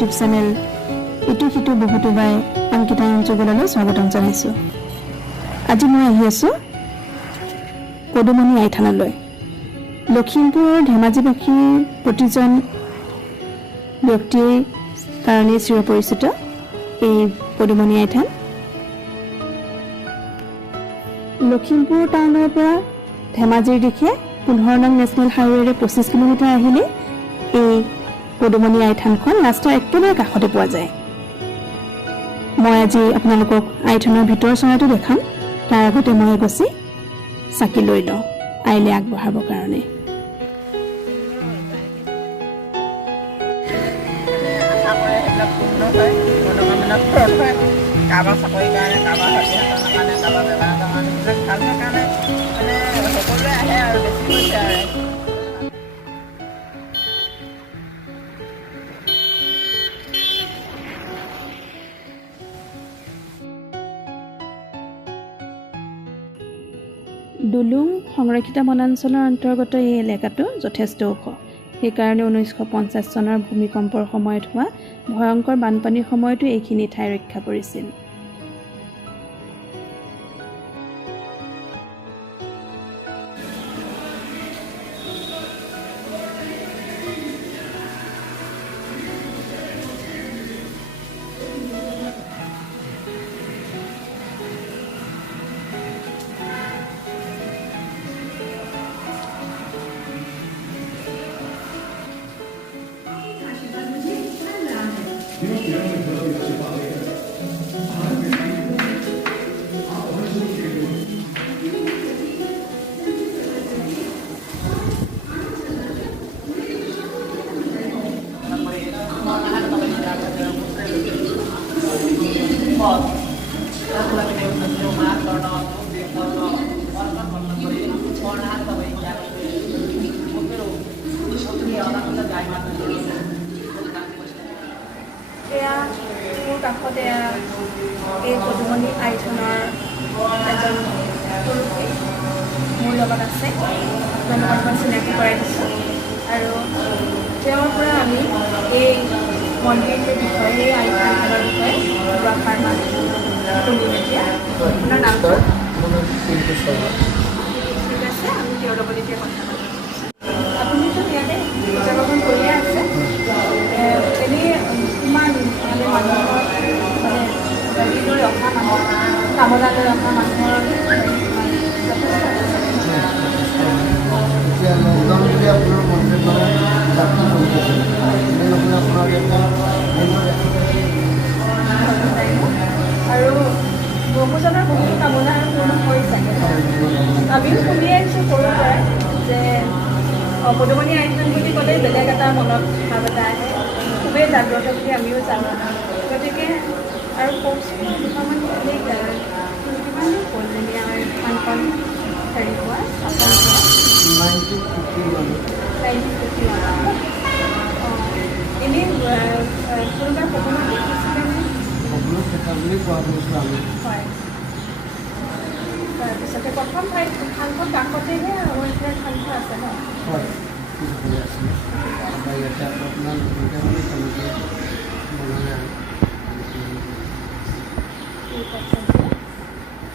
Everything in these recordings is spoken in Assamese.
ইউটিউব চেনেল ইটো সিটো বহুতো বাই অংকিতা অঞ্চললৈ স্বাগতম জনাইছোঁ। আজি মই আহি আছোঁ পদুমণি আইথানলৈ। লখিমপুৰ ধেমাজিবাসীৰ প্ৰতিজন ব্যক্তিৰ কাৰণে চিৰপৰিচিত এই পদুমণি আইথান। লখিমপুৰ টাউনৰ পৰা ধেমাজিৰ দিশে 15 নং নেশ্যনেল হাইৱেৰে 25 কিলোমিটাৰ আহিলে এই পদুমণি আইথানখন ৰাস্তাৰ একেবাৰে কাষতে পোৱা যায়। মই আজি আপোনালোকক আইথানৰ ভিতৰ চৰাটো দেখাম। তাৰ আগতে মই গছি চাকি লৈ লওঁ আইলে আগবঢ়াবৰ কাৰণে। কাৰোবাৰ চাকৰিৰ কাৰণে, কাৰোবাৰ সতীয়াৰ কাৰণে, কাৰোবাৰ বেমাৰ কাৰণে, এইবিলাক ভাল কাৰণে মানে সকলোৱে আহে আৰু বেছি হৈছে আৰু। দুলুং সংৰক্ষিত বনাঞ্চলৰ অন্তৰ্গত এই এলেকাটো যথেষ্ট ওখ। সেইকাৰণে 1950 চনৰ ভূমিকম্পৰ সময়ত হোৱা ভয়ংকৰ বানপানীৰ সময়তো এইখিনি ঠাই ৰক্ষা পৰিছিল। এয়া মোৰ কাষতে এই পদুমণি আইথানৰ এজন পুৰুষে মোৰ লগত আছে। মানুহক চিনাকি কৰাই দিছোঁ আৰু তেওঁৰ পৰা আমি এই মন্দিৰটোৰ বিষয়ে, এই আইথানখনৰ বিষয়ে দুআষাৰ মান শুনিম এতিয়া। আপোনাৰ নামটো? ঠিক আছে, আমি তেওঁৰ লগত এতিয়া কথা পাতিম। আপুনিতো ইয়াতে পূজা-পাৰ্বণ কৰিয়ে আছে। এনেই কিমান মানে মানুহৰ মানে হেৰিলৈ অহা মানুহ, কামনালৈ অহা মানুহৰ এতিয়া লকডাউন যদি আপোনাৰ মন্দিৰ মানে যাত্ৰা কৰি আছে তেনেহ'লে আপোনাৰ আৰু বহুজনৰ বহুতো কামনা পূৰ্ণ কৰি চাগে। আমিও শুনি আহিছোঁ সৰুৰ পৰাই যে পদুমণি আইথান বুলি ক'লে বেলেগ এটা মনত ভাৱ এটা আহে, খুবেই জাগ্ৰত বুলি আমিও জানো। গতিকে আৰু কওকচোন দুটামান কিমান দিন হ'ল মানে আমাৰ থানখন হেৰি হোৱা স্থাপন হোৱা? 1951। এনেই কোনোবাই সপোনত দেখিছিলেনে? সপোনত দেখা বুলি কোৱা শুনিছোঁ আমি। হয়। তাৰপিছতে প্ৰথম থানখন কাষতেহে আমাৰ এতিয়া থানখন আছে ন? হয়, ভালে আছিলে। তাৰপৰা ইয়াতে আপোনাৰ নতুনকৈ মানে তেনেকৈ বনালে আৰু ঠিক আছে,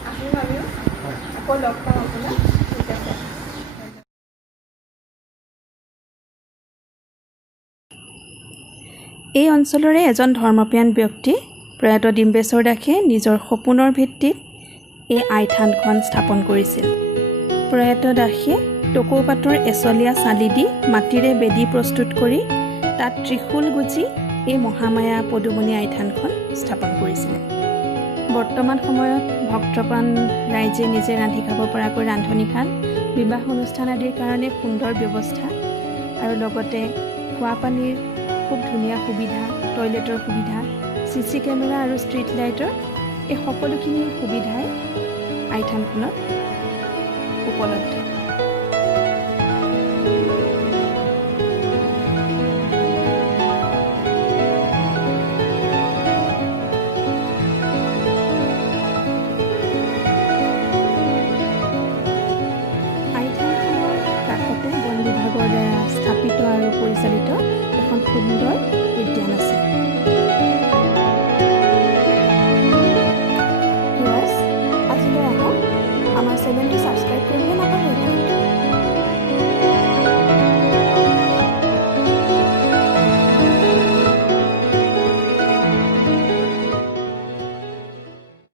আহিম আমিও হয়। আকৌ লগ পাম আপোনাক। ঠিক আছে। এই অঞ্চলৰে এজন ধৰ্মপ্ৰাণ ব্যক্তি প্ৰয়াত ডিম্বেশ্বৰ দাসে নিজৰ সপোনৰ ভিত্তিত এই আইথানখন স্থাপন কৰিছিল। প্ৰয়াত দাসে টকৌপাতৰ এচলীয়া চালি দি মাটিৰে বেদী প্ৰস্তুত কৰি তাত ত্ৰিশূল গুজি এই মহামায়া পদুমণি আইথানখন স্থাপন কৰিছিলে। বৰ্তমান সময়ত ভক্তপ্ৰাণ ৰাইজে নিজে ৰান্ধি খাব পৰাকৈ ৰান্ধনিশাল, বিবাহ অনুষ্ঠান আদিৰ কাৰণে সুন্দৰ ব্যৱস্থা আৰু লগতে খোৱা পানীৰ খুব ধুনীয়া সুবিধা, টয়লেটৰ সুবিধা, CC কেমেৰা আৰু ষ্ট্ৰীট লাইটৰ এই সকলোখিনি সুবিধাই আইথানখনত উপলব্ধ। স্থাপিত আৰু পৰিচালিত এখন সুন্দৰ উদ্যান আছে। চেনেলটো ছাবস্ক্ৰাইব